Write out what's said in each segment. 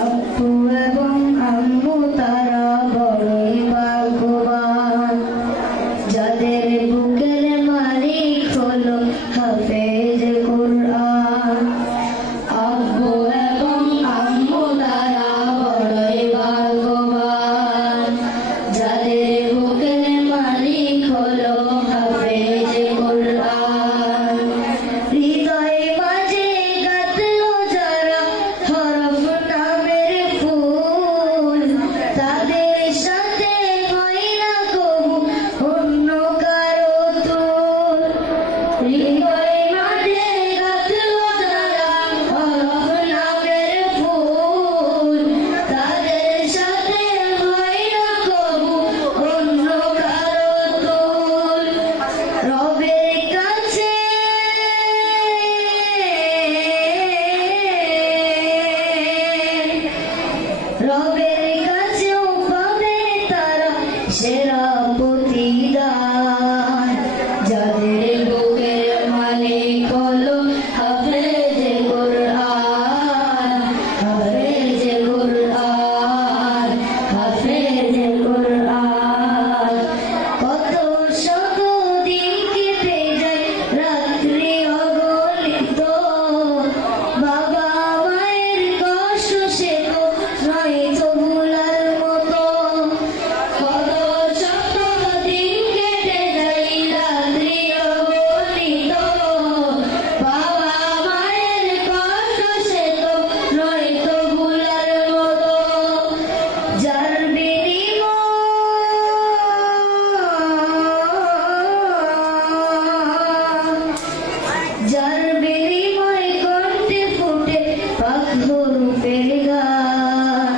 আব্বু এবং আম্মু তারা বড়ই ভাগ্যবান, যাদের বুকের মালিক হলো হাফেজ কুরআন। আব্বু এবং আম্মু তারা বড়ই ভাগ্যবান, যাদের বুকের মালিক হলো হাফেজ কুরআন। হৃদয় মাঝে গাঁথলো যারা হরফ নামের ফুল, তাদের সাথে হয় না কবু অন্য কারো তুল। হৃদয় মাঝে গাঁথলো যারা হরফ নামের ফুল, তাদের সাথে হয় না কবু অন্য কারো তুল। রবের কাছে রবের কাছেও পাবে তারা সেরা প্রতিদান, যাদের বুকের মালিক হলো হাফেজ কুরআন, হাফেজ কুরআন, হাফেজ কুরআন। কত শত দিন কেটে যায় রাত্রি অগণিত, বাবা মায়ের কষ্ট সে তো নয় তো ভুলার মতো। কত শত দিন কেটে যায় রাত্রি অগণিত, বাবা মায়ের কষ্ট সে তো নয় তো ভুলার মতো। যার বিনিময় কণ্ঠে ফুটে পাক হরফের গান,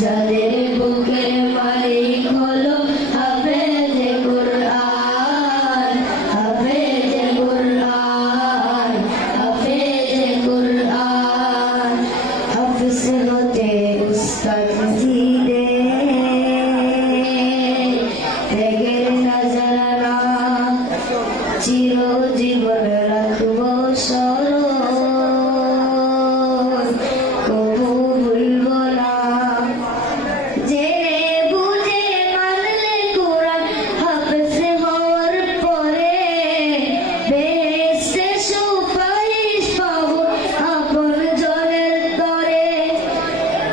যাদের বুকের মালিক হলো হাফেজ কুরআন, হাফেজ কুরআন, হাফেজ কুরআন। হাফেজ হতে উস্তাদ জিদে ত্যাগের নজরানা চিরজীবন রাখবো স্মরণ, কবু ভুলবো না। জেনে বুঝে মানলে কুরআন হাফেজ হওয়ার পরে, বেহেশতে সুপারিশ পাবো আপন জনের তরে।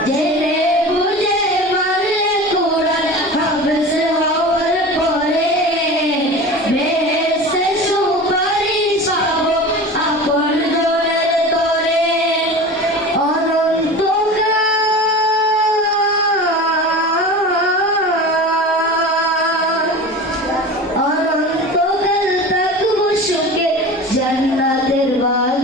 জেনে বুঝে মানলে কুরআন হাফেজ হওয়ার পরে, বেহেশতে সুপারিশ পাবো আপন জনের তরে। অনন্তকাল থাকবো সুখে জান্নাতের বাগানে।